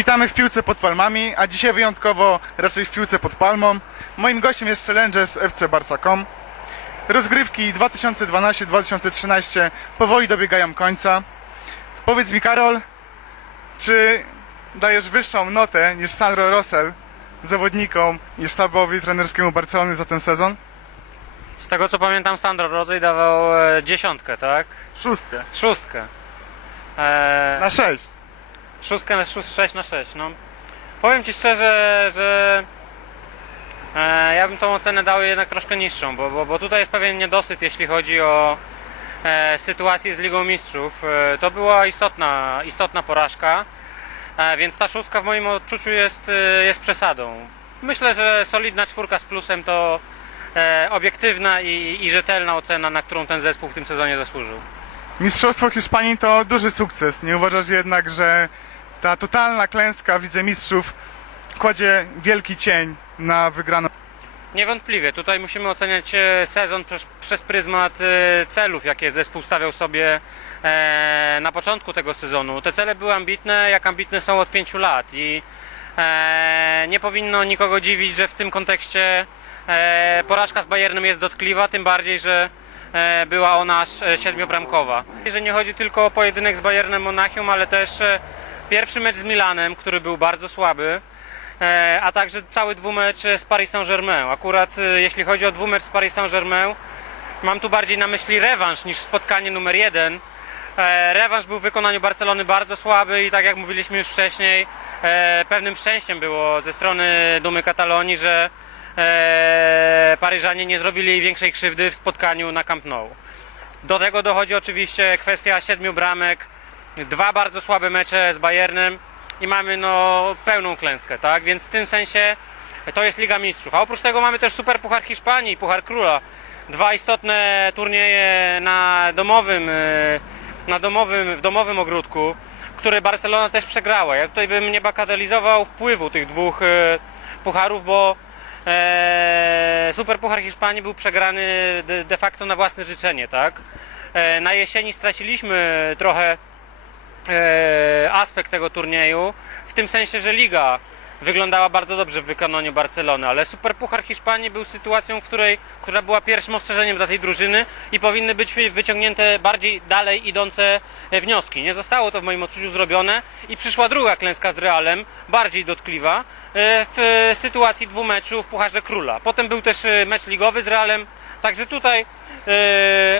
Witamy w piłce pod palmami, a dzisiaj wyjątkowo raczej w piłce pod palmą. Moim gościem jest Challengers FC Barca.com. Rozgrywki 2012-2013 powoli dobiegają końca. Powiedz mi Karol, czy dajesz wyższą notę niż Sandro Rosell zawodnikom i sztabowi trenerskiemu Barcelony za ten sezon? Z tego co pamiętam, Sandro Rozej dawał e, dziesiątkę, tak? Szóstkę. Szóstkę. E, Na sześć. Na szóst, 6 na 6, no. Powiem Ci szczerze, że e, ja bym tą ocenę dał jednak troszkę niższą, bo, bo, bo tutaj jest pewien niedosyt, jeśli chodzi o e, sytuację z Ligą Mistrzów. E, to była istotna, istotna porażka, e, więc ta szóstka w moim odczuciu jest, e, jest przesadą. Myślę, że solidna czwórka z plusem to e, obiektywna i, i rzetelna ocena, na którą ten zespół w tym sezonie zasłużył. Mistrzostwo Hiszpanii to duży sukces. Nie uważasz jednak, że ta totalna klęska w Mistrzów kładzie wielki cień na wygraną? Niewątpliwie, tutaj musimy oceniać e, sezon przez, przez pryzmat e, celów, jakie zespół stawiał sobie e, na początku tego sezonu. Te cele były ambitne, jak ambitne są od pięciu lat i nie powinno nikogo dziwić, że w tym kontekście porażka z Bayernem jest dotkliwa, tym bardziej, że była ona aż e, siedmiobramkowa. Że nie chodzi tylko o pojedynek z Bayernem Monachium, ale też pierwszy mecz z Milanem, który był bardzo słaby. E, a także cały dwumecz z Paris Saint-Germain. Akurat e, jeśli chodzi o dwumecz z Paris Saint-Germain, mam tu bardziej na myśli rewanż niż spotkanie numer jeden. E, Rewanż był w wykonaniu Barcelony bardzo słaby i tak jak mówiliśmy już wcześniej, pewnym szczęściem było ze strony Dumy Katalonii, że Paryżanie nie zrobili większej krzywdy w spotkaniu na Camp Nou. Do tego dochodzi oczywiście kwestia siedmiu bramek, dwa bardzo słabe mecze z Bayernem i mamy no pełną klęskę, tak? Więc w tym sensie to jest Liga Mistrzów. A oprócz tego mamy też Super Puchar Hiszpanii, Puchar Króla. Dwa istotne turnieje na domowym, e, na domowym, w domowym ogródku, które Barcelona też przegrała. Ja tutaj bym nie bagatelizował wpływu tych dwóch e, pucharów, bo e, Super Puchar Hiszpanii był przegrany de, facto na własne życzenie, tak? E, na jesieni straciliśmy trochę aspekt tego turnieju, w tym sensie, że liga wyglądała bardzo dobrze w wykonaniu Barcelony, ale Super Puchar Hiszpanii był sytuacją, w której, która była pierwszym ostrzeżeniem dla tej drużyny i powinny być wy- wyciągnięte bardziej dalej idące e, wnioski. Nie zostało to w moim odczuciu zrobione i przyszła druga klęska z Realem, bardziej dotkliwa, e, w sytuacji dwumeczu w Pucharze Króla. Potem był też e, mecz ligowy z Realem, także tutaj e,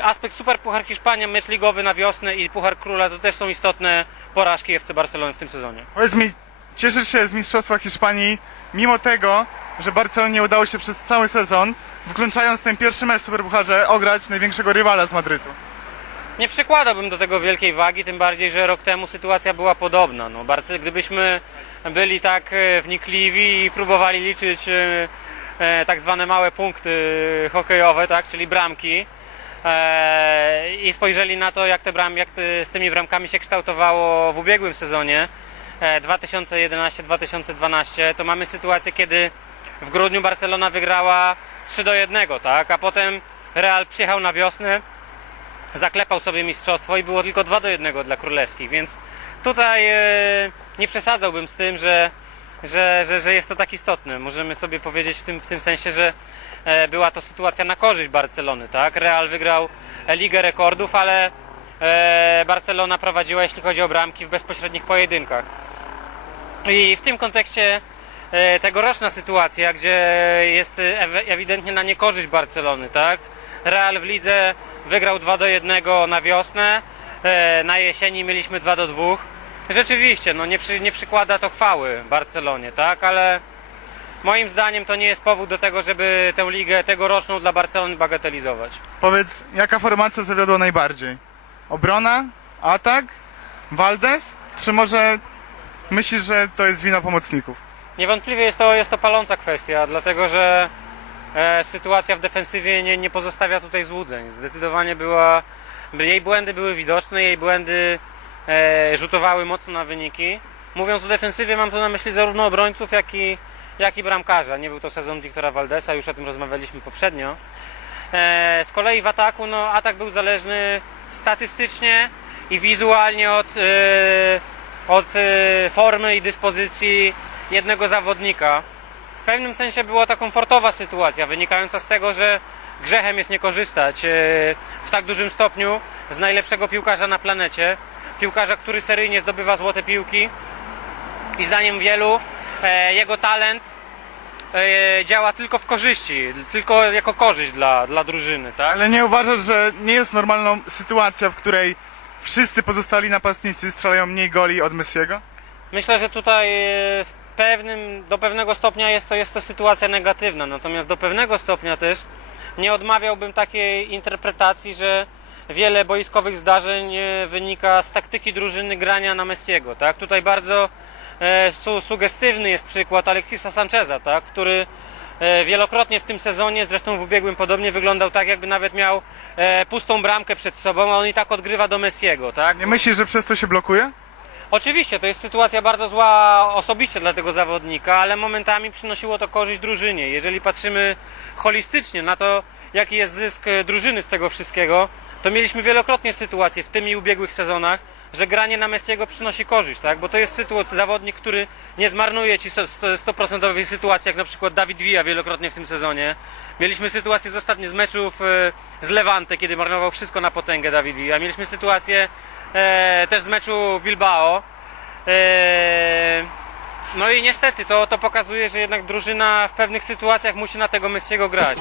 aspekt Super Puchar Hiszpania, mecz ligowy na wiosnę i Puchar Króla to też są istotne porażki FC Barcelony w tym sezonie. Powiedz mi, cieszysz się z Mistrzostwa Hiszpanii, mimo tego, że Barcelonie udało się przez cały sezon, włączając ten pierwszy mecz w Superpucharze, ograć największego rywala z Madrytu. Nie przykładałbym do tego wielkiej wagi, tym bardziej, że rok temu sytuacja była podobna. No, gdybyśmy byli tak e, wnikliwi i próbowali liczyć e, e, tak zwane małe punkty hokejowe, tak, czyli bramki, e, i spojrzeli na to, jak, te bram, jak z tymi bramkami się kształtowało w ubiegłym sezonie e, 2011-2012, to mamy sytuację, kiedy w grudniu Barcelona wygrała 3 do 1, tak, a potem Real przyjechał na wiosnę, zaklepał sobie mistrzostwo i było tylko 2 do 1 dla królewskich, więc tutaj e, nie przesadzałbym z tym, że, że, że, że jest to tak istotne. Możemy sobie powiedzieć w tym, w tym sensie, że e, była to sytuacja na korzyść Barcelony, tak? Real wygrał e, Ligę Rekordów, ale e, Barcelona prowadziła, jeśli chodzi o bramki, w bezpośrednich pojedynkach. I w tym kontekście e, tegoroczna sytuacja, gdzie jest e, ewidentnie na niekorzyść Barcelony, tak? Real w lidze wygrał 2 do 1 na wiosnę, e, na jesieni mieliśmy 2 do 2. Rzeczywiście, no nie, przy, nie przykłada to chwały Barcelonie, tak? Ale moim zdaniem to nie jest powód do tego, żeby tę ligę tegoroczną dla Barcelony bagatelizować. Powiedz, jaka formacja zawiodła najbardziej? Obrona? Atak? Valdes? Czy może myślisz, że to jest wina pomocników? Niewątpliwie jest to, jest to paląca kwestia, dlatego że e, sytuacja w defensywie nie, nie pozostawia tutaj złudzeń. Zdecydowanie była, by- jej błędy były widoczne, jej błędy rzutowały mocno na wyniki. Mówiąc o defensywie, mam tu na myśli zarówno obrońców, jak i, jak i bramkarza. Nie był to sezon Wiktora Valdesa, już o tym rozmawialiśmy poprzednio. E, z kolei w ataku, no atak był zależny statystycznie i wizualnie od e, od formy i dyspozycji jednego zawodnika. W pewnym sensie była to komfortowa sytuacja, wynikająca z tego, że grzechem jest nie korzystać w tak dużym stopniu z najlepszego piłkarza na planecie. Piłkarza, który seryjnie zdobywa złote piłki i zdaniem wielu e, jego talent e, działa tylko w korzyści, tylko jako korzyść dla, dla drużyny, tak? Ale nie uważasz, że nie jest normalną sytuacja, w której wszyscy pozostali napastnicy strzelają mniej goli od Messiego? Myślę, że tutaj e, w pewnym, do pewnego stopnia jest to, jest to sytuacja negatywna, natomiast do pewnego stopnia też nie odmawiałbym takiej interpretacji, że wiele boiskowych zdarzeń e, wynika z taktyki drużyny grania na Messiego. Tak? Tutaj bardzo e, su, sugestywny jest przykład Alexisa Sancheza, tak? który e, wielokrotnie w tym sezonie, zresztą w ubiegłym podobnie, wyglądał tak, jakby nawet miał pustą bramkę przed sobą, a on i tak odgrywa do Messiego. Tak? Nie myślisz, że przez to się blokuje? Oczywiście, to jest sytuacja bardzo zła osobiście dla tego zawodnika, ale momentami przynosiło to korzyść drużynie. Jeżeli patrzymy holistycznie na to, jaki jest zysk drużyny z tego wszystkiego, to mieliśmy wielokrotnie sytuację w tym i ubiegłych sezonach, że granie na Messiego przynosi korzyść, tak? Bo to jest sytuacja, zawodnik, który nie zmarnuje ci 100% sytuacji, jak na przykład Dawid Villa wielokrotnie w tym sezonie. Mieliśmy sytuację z ostatnich z meczów e, z Levante, kiedy marnował wszystko na potęgę Dawid Villa. Mieliśmy sytuację e, też z meczu w Bilbao. E, no i niestety to, to pokazuje, że jednak drużyna w pewnych sytuacjach musi na tego Messiego grać.